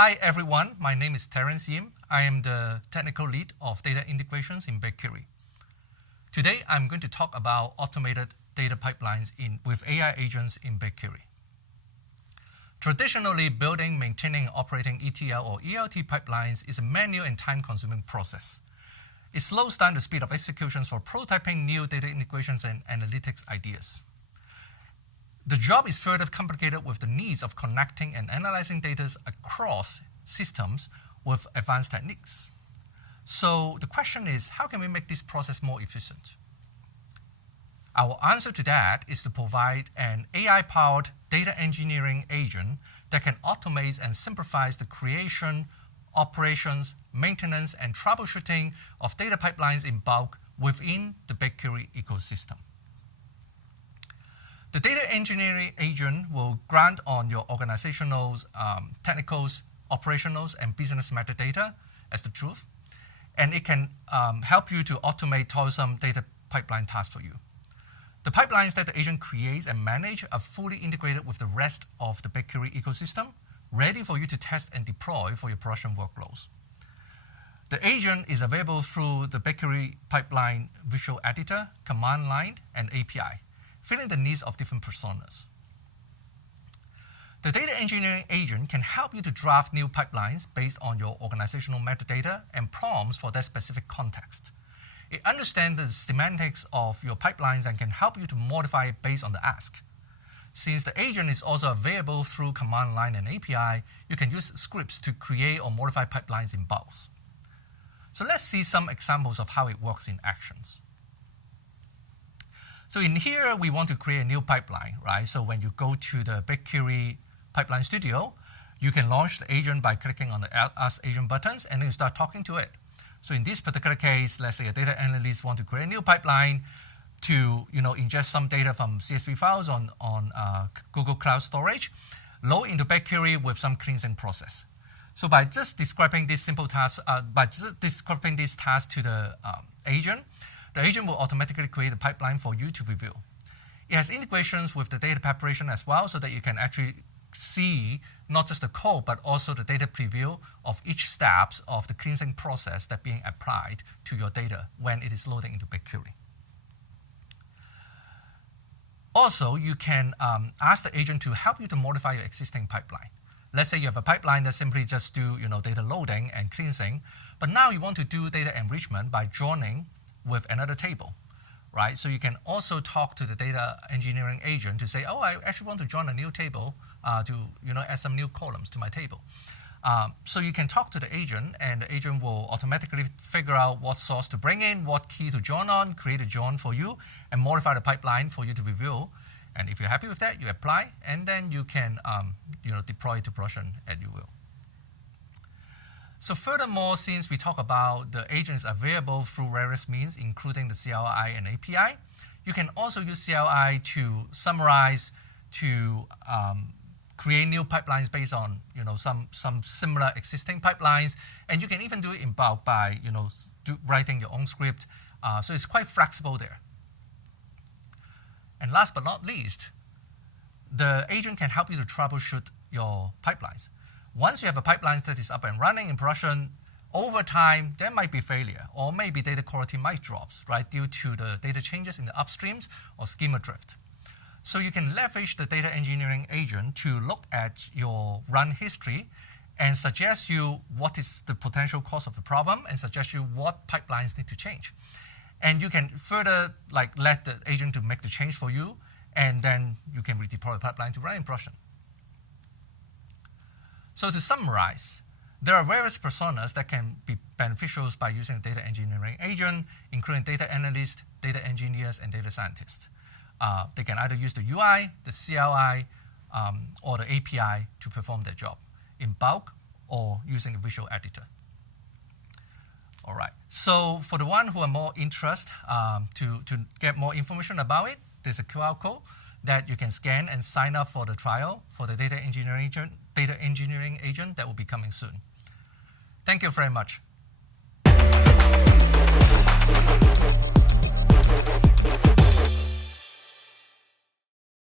Hi everyone, my name is Terence Yim. I am the technical lead of data integrations in BigQuery. Today I'm going to talk about automated data pipelines with AI agents in BigQuery. Traditionally, building, maintaining, and operating ETL or ELT pipelines is a manual and time-consuming process. It slows down the speed of executions for prototyping new data integrations and analytics ideas. The job is further complicated with the needs of connecting and analyzing data across systems with advanced techniques. So the question is, how can we make this process more efficient? Our answer to that is to provide an AI-powered data engineering agent that can automate and simplify the creation, operations, maintenance, and troubleshooting of data pipelines in bulk within the BigQuery ecosystem. The data engineering agent will grant on your organizational's technicals, operationals, and business metadata as the truth, and it can help you to automate toilsome data pipeline tasks for you. The pipelines that the agent creates and manages are fully integrated with the rest of the BigQuery ecosystem, ready for you to test and deploy for your production workloads. The agent is available through the BigQuery pipeline visual editor, command line, and API, filling the needs of different personas. The data engineering agent can help you to draft new pipelines based on your organizational metadata and prompts for that specific context. It understands the semantics of your pipelines and can help you to modify it based on the ask. Since the agent is also available through command line and API, you can use scripts to create or modify pipelines in bulk. So let's see some examples of how it works in actions. So in here, we want to create a new pipeline, right? So when you go to the BigQuery Pipeline Studio, you can launch the agent by clicking on the Ask Agent buttons, and then you start talking to it. So in this particular case, let's say a data analyst wants to create a new pipeline to ingest some data from CSV files on Google Cloud Storage, load into BigQuery with some cleansing process. So by just describing this simple task, to the agent will automatically create a pipeline for you to review. It has integrations with the data preparation as well, so that you can actually see not just the code, but also the data preview of each steps of the cleansing process that's being applied to your data when it is loading into BigQuery. Also, you can ask the agent to help you to modify your existing pipeline. Let's say you have a pipeline that simply just do data loading and cleansing, but now you want to do data enrichment by joining with another table, right? So you can also talk to the data engineering agent to say, oh, I actually want to join a new table to add some new columns to my table. So you can talk to the agent, and the agent will automatically figure out what source to bring in, what key to join on, create a join for you, and modify the pipeline for you to review. And if you're happy with that, you apply, and then you can deploy it to production as you will. So furthermore, since we talk about the agents available through various means, including the CLI and API, you can also use CLI to summarize, to create new pipelines based on some similar existing pipelines, and you can even do it in bulk by writing your own script. So it's quite flexible there. And last but not least, the agent can help you to troubleshoot your pipelines. Once you have a pipeline that is up and running in production, over time, there might be failure, or maybe data quality might drop, right, due to the data changes in the upstreams or schema drift. So you can leverage the data engineering agent to look at your run history and suggest you what is the potential cause of the problem and suggest you what pipelines need to change. And you can further let the agent to make the change for you, and then you can redeploy the pipeline to run in production. So to summarize, there are various personas that can be beneficial by using a data engineering agent, including data analysts, data engineers, and data scientists. They can either use the UI, the CLI, or the API to perform their job in bulk or using a visual editor. All right. So for the one who are more interested to get more information about it, there's a QR code that you can scan and sign up for the trial for the data engineering agent that will be coming soon. Thank you very much.